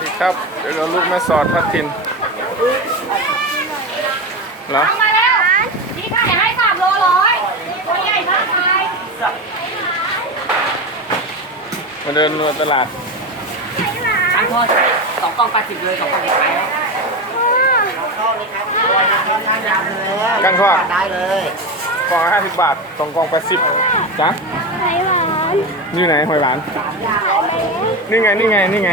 นี่ครับ เดี๋ยวเราลูกแม่สอดพัดทินเหรอมาแล้วนี่ค่ะอยากให้สามโลร้อยตัวใหญ่มากเลยมาเดินดูตลาดตั้งทอดสองกล่องแปดสิบเลยสองกล่องขายกันทอดได้เลยกล่องละห้าสิบบาทสองกล่องแปดสิบจ้ะไข่หวาน นี่ไหนหอยหวาน นี่ไง นี่ไง นี่ไง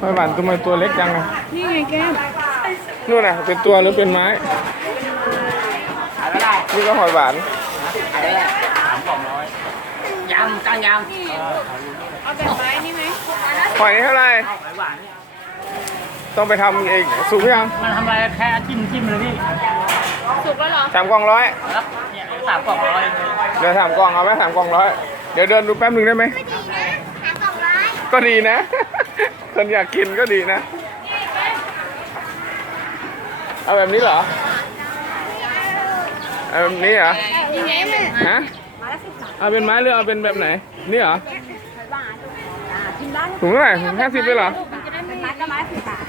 หอยหวานทำไมตัวเล็กจังอะนี่ไงแก้มนู่นน่ะ เป็นตัวหรือเป็นไม้ขายไม่ได้นี่ก็หอยหวานขายไม่ได้สามกล่องร้อยยำจ้างยำเอาแบบไม้นี่ไหมหอยนี่เท่าไหร่หอยหวานเนี่ยต้องไปทำเองสุกหรือยังมันทำอะไรแค่จิ้มจิ้มเลยพี่สุกแล้วเหรอสามกล่องร้อยครับเนี่ยสามกล่องร้อยเลยเดี๋ยวสามกล่องเอาไหมสามกล่องร้อย เดี๋ยวเดินดูแป๊บหนึ่งได้ไหมก็ดีนะ คนอยากกินก็ดีนะ เอาแบบนี้เหรอเอาแบบนี้เหรอยังไงแม่ฮะเอาเป็นไม้หรือเอาเป็นแบบไหน นี่เหรอถุงเท่าไหร่ถุงห้าสิบเลยเหรอเป็นไม้ก็ไม้สิบบาท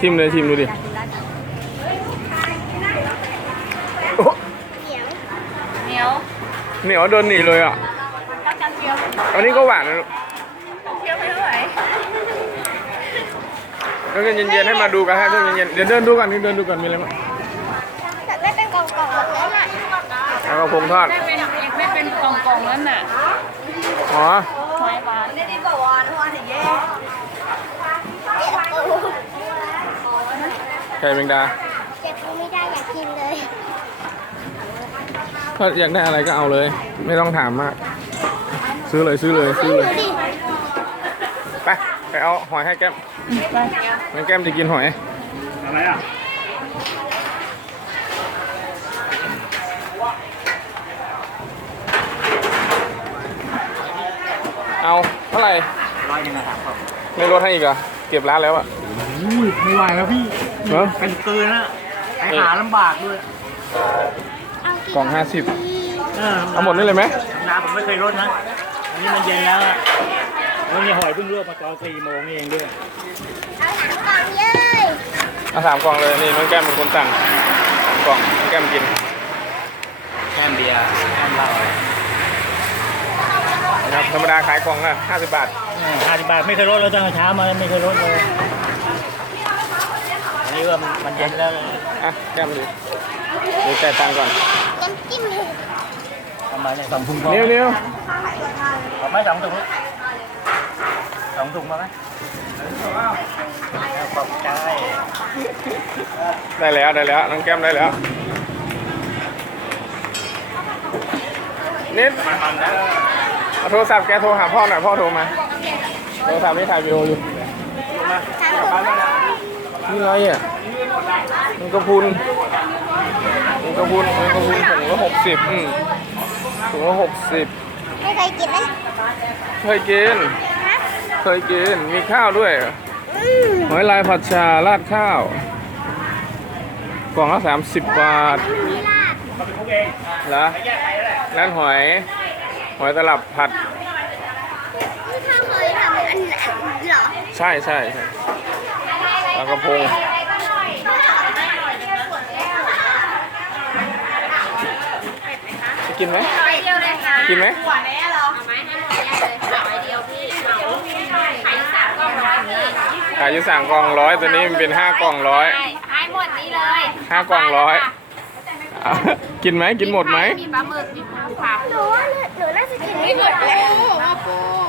ชิมเลยชิมดูดิโอ้ เหนียว เหนียวโดนหนีเลยอะก็จะเคี้ยวอันนี้ก็หวานนะเคี้ยวไปเท่าไหร่ต้องเย็นๆให้มาดูกันฮะต้องเย็นๆเดี๋ยวเดินดูกันนี่เดินดูกันมีอะไรบ้างแต่ไม่เป็นกล่องๆแบบนั้นอะแล้วก็พงทอดไม่เป็นไม่เป็นกล่องๆนั้นน่ะอ๋อหอยหวานไม่ได้บอกว่าหวานอย่างเงี้ยไข่แมงดา เจ็บไม่ได้อยากกินเลย ถ้าอยากได้อะไรก็เอาเลย ไม่ต้องถามมาก ซื้อเลยซื้อเลยซื้อเลยไปไปเอาหอยให้แก้มให้แก้มจะกินหอยอะไรอะเอาเท่าไหร่ร้อยหนึ่งนะครับไม่ลดให้อีกเหรอเก็บร้านแล้วอะไม่ไหวแล้วพี่เนาะเป็นเกินแล้วไปหาลำบากด้วย กล่องห้าสิบเออเอาหมดนี่เลยไหมน้ำผมไม่เคยลดนะอันนี้มันเย็นแล้วอะแล้วมีหอยเพิ่งลวกมาตอนสี่โมงนี่เองด้วยเอาหนังกล่องเย้ยเอาสามกล่องเลยนี่น้องแก้มเป็นคนสั่งกล่องน้องแก้มกินแก้มเบียร์แก้มเหล้านะครับธรรมดาขายกล่องละห้าสิบบาท ห้าสิบบาทไม่เคยลดแล้วตั้งแต่เช้ามาไม่เคยลดเลยอั นนี้ว่ามันเย็นแล้วอะแก้มดิเดี๋ยวจ่ายตังค์ก่อนน้ำจิ้มทำไมเนี่ยสองถุงพอนิ้วนิ้วเอาไหมสองถุงสองถุงมาไหมขอบใจได้แล้วได้แล้วน้องแก้มได้แล้วนิดเอาโทรศัพท์แกโทรหาพ่อหน่อยพ่อโทรมาโทรศัพท์นี่ถ่ายวีดีโออยู่ นี่ไรอะมันกระพุนมันกระพุนมันกระพุนถุงละหกสิบอืมถุงละหกสิบไม่เคยกินไหมเคยกิน เคยกิน มีข้าวด้วยเหรอหอยลายผัดชาราดข้าว กล่องละสามสิบบาทมีลาบเหรอนั่นหอย หอยตลับผัดนี่ข้าวเคยทำอันเหรอ ใช่ใช่ใช่ ปลากระพงจะกินไหมร้อยเดียวเลยค่ะกินไหมหัวแม่เหรอเอาไหมให้หน่อยแยกเลยร้อยเดียวพี่ขายสามกล่องร้อยพี่ขายอยู่สั่งกล่องร้อยตัวนี้มันเป็นห้ากล่องร้อยใช่ให้หมดนี้เลยห้ากล่องร้อยอะกินไหมกินหมดไหมมีปลาหมึกมีปูค่ะหนูว่าหนูน่าจะกินไม่หมดแล้ว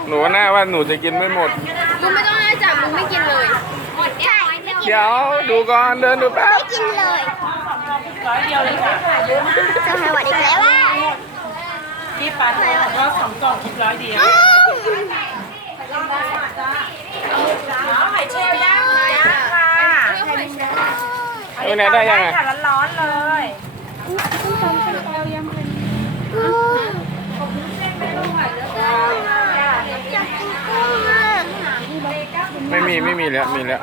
หนูว่าหน้าว่าหนูจะกินไม่หมดลุงไม่ต้องให้จับลุงไม่กินเลย หมดเนี่ยร้อยเดียวเดี๋ยว ดูก่อนเดินดูแป๊บไม่กินเลยร้อยเดียวเลยค่ะจะหายหวัดอีกแล้วว่าพี่ปลาทอดก็สองกล่องคิดร้อยเดียวหอยเชลล์ย่างค่ะย่างค่ะเอาไหนได้ยังไงค่ะร้อนๆเลยอยากกินกุ้งอะไม่มีไม่มีแล้วมีแล้ว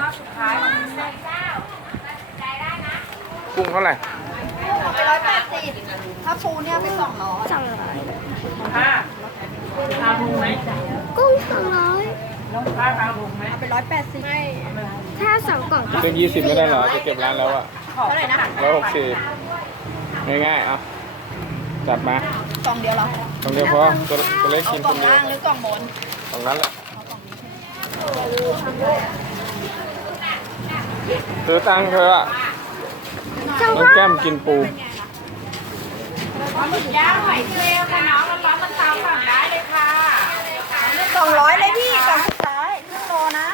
กุ้งเท่าไหร่สองร้อยห้ากุ้งสองร้อยเอาไปร้อยแปดสิบถ้าสองกล่องก็เรื่องยี่สิบไม่ได้เหรอจะเก็บร้านแล้วอะเท่าไหร่นะร้อยหกสิบง่ายๆเอาจัดมากล่องเดียวเหรอตรงเดียวพอตัวตัวเล็กกินกคล่องนเดียวล่างหรือกล่องบนตรงนั้นแหละซื้อตังค์เธออะเจ้า น้องแก้มกินปูย่างหอยเชลล์ค่ะน้องร้อนๆมันเตาสั่งได้เลยค่ะสองร้อยเลยพี่กล่องสุดท้ายครึ่งโลนะ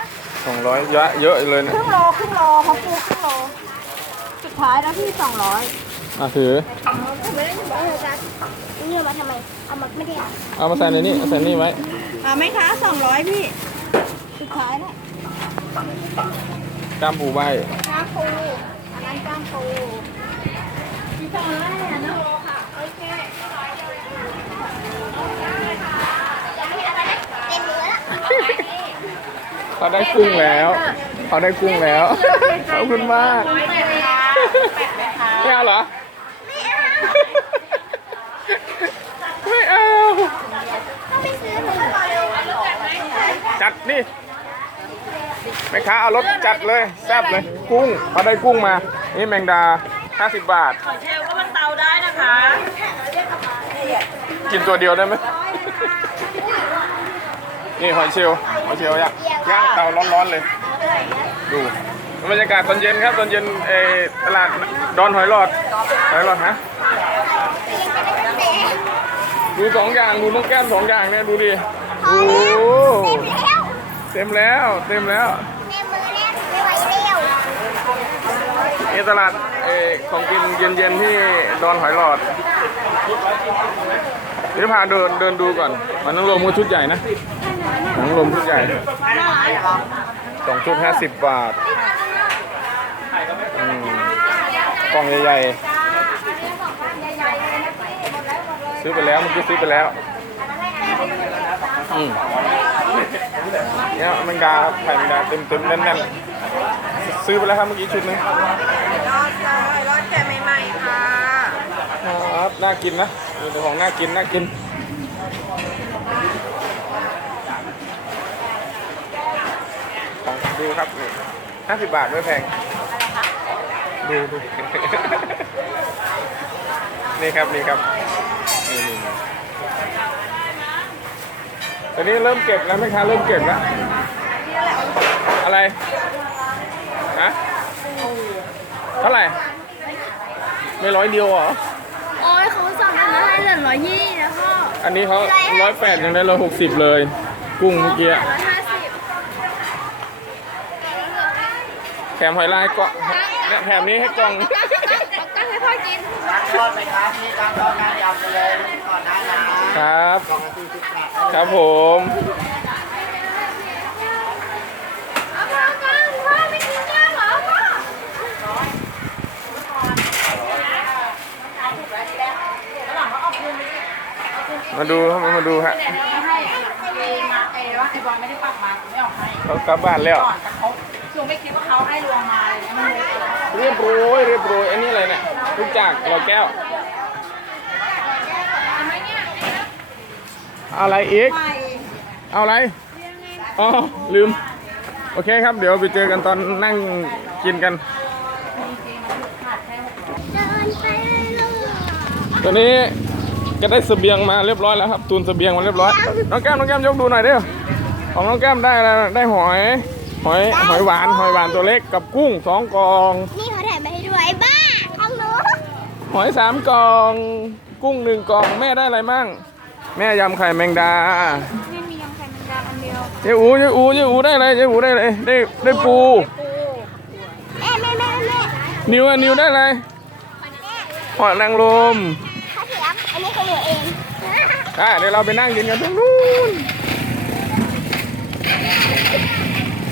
สองร้อยเยอะเยอะเลยนะครึ่งโลครึ่งโลของปูครึ่งโล สุดท้ายนะพี่สองร้อยอะถือไม่ได้ถึงว่าเอจะนี่เอามาทำไมเอามาไม่ได้เอามาใส่ในนี้เอาใส่นี่ไว้เอาไหมคะสองร้อยพี่ สุดท้ายแล้วกล้ามปูใบก้ามปู อันนั้นก้ามปูเขาได้กุ้งแล้ว เขาได้กุ้งแล้ว ขอบคุณมากไม่เอาเหรอ ไม่เอาไม่ซื้อหนูก่อนเลยจัดนี่แม่ค้าเอารถจัดเลย แซ่บเลย กุ้งเขาได้กุ้งมา นี่แมงดา 50 บาท หอยเชลล์ก็มันเตาได้นะคะ กินตัวเดียวได้ไหม นี่หอยเชลล์หอยเชลล์ย่างย่างเตาร้อนๆเลย ดูบรรยากาศตอนเย็นครับตอนเย็นเออตลาดดอนหอยหลอดหอยหลอดฮะดูสองอย่างดูน้องแก้มสองอย่างเนี่ยดูดิโอ้โหเต็มแล้วเต็มแล้วเต็มแล้ว เต็มมือแล้วไม่ไหวแล้ว ตลาดเออของกินเย็นๆที่ดอนหอยหลอดเดี๋ยวพาเดินเดินดูก่อน มันน้องลมก็ชุดใหญ่นะน้องลมชุดใหญ่สองชุดห้าสิบบาทกล่องใหญ่ๆ ซื้อไปแล้วเมื่อกี้ซื้อไปแล้วอืมเนี่ยแมงดาครับไข่แมงดาเต็มเต็มๆแน่นๆ ซื้อไปแล้วครับเมื่อกี้ชุดนึง น่ากินนะมีแต่ของน่ากิน น่ากิน ของดูครับนี่ห้าสิบบาทไม่แพง ดูดู นี่ครับ นี่ครับ นี่นี่นี่ตอนนี้เริ่มเก็บแล้วไหมคะเริ่มเก็บแล้ว อะไร ฮะ เท่าไหร่ ไม่ร้อยเดียวเหรอ ร้อยยี่แล้วพ่ออันนี้เขาร้อยแปดยังได้ร้อยหกสิบเลย กุ้งเมื่อกี้ร้อยห้าสิบแถมหอยลายก็เนี่ยแถมนี้ให้กล่องก็ให้พ่อกินทอดไหมครับนี่การทอดน้ำยำไปเลยก่อนได้นะครับกล่องละสี่สิบบาทครับผม เอาพ่อกันพ่อไม่กินข้าวเหรอพ่อ มาดูครับมาดูฮะให้เอมาเอว่าไอบอลไม่ได้ปักมาไม่ออกให้เขากลับบ้านแล้วก่อนแต่เขาคือไม่คิดว่าเขาให้รวมมาเลยนะมันเลยเรียบร้อยเรียบร้อยอันนี้อะไรเนี่ยลูกจากรอยแก้ว อะไรอีก เอาอะไร อ๋อ ลืม โอเคครับ เดี๋ยวไปเจอกันตอนนั่งกินกันเดินไปเลยตอนนี้ ก็ได้เสบียงมาเรียบร้อยแล้วครับตูนเสบียงมาเรียบร้อยน้องแก้มน้องแก้มยกดูหน่อยเด้อของน้องแก้มได้อะไรได้หอยหอยหอยหวานหอยหวานตัวเล็กกับกุ้งสองกล่องนี่เขาแถมมาให้ด้วยบ้าของหนูหอยสามกล่อง กุ้งหนึ่งกล่องแม่ได้อะไรมั่งแม่ยำไข่แมงดาไม่มียำไข่แมงดาอันเดียวเจ๊อูเจ๊อูเจ๊อูได้อะไรเจ๊อูได้เลยได้ได้ปูแม่แม่แม่แม่นิวอะนิวได้อะไรหอยนางรมข้าวเทียม อันนี้คือหนูเองอะเดี๋ยวเราไปนั่งกินกันตรงนู้น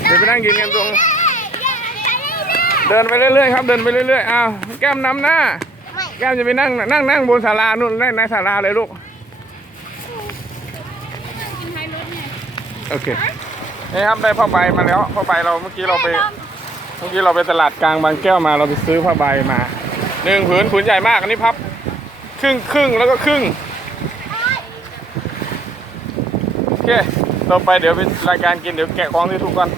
เดี๋ยวไปนั่งกินกันตรง เดินไปเรื่อยๆครับ เดินไปเรื่อยๆ อ้าว แก้มนำหน้าไม่แก้มจะไปนั่ง นั่งนั่งบนศาลานู่นในในศาลาเลยลูก โอเค นี่ครับได้ผ้าใบมาแล้ว ผ้าใบเราเมื่อกี้เราไป เมื่อกี้เราไปตลาดกลางบางแก้วมา เราไปซื้อผ้าใบมาหนึ่งผืนผืนใหญ่มากอันนี้พับ ครึ่งครึ่งแล้วก็ครึ่งโอเค ต่อไปเดี๋ยวเป็นรายการกินเดี๋ยวแกะของที่ถูกกัน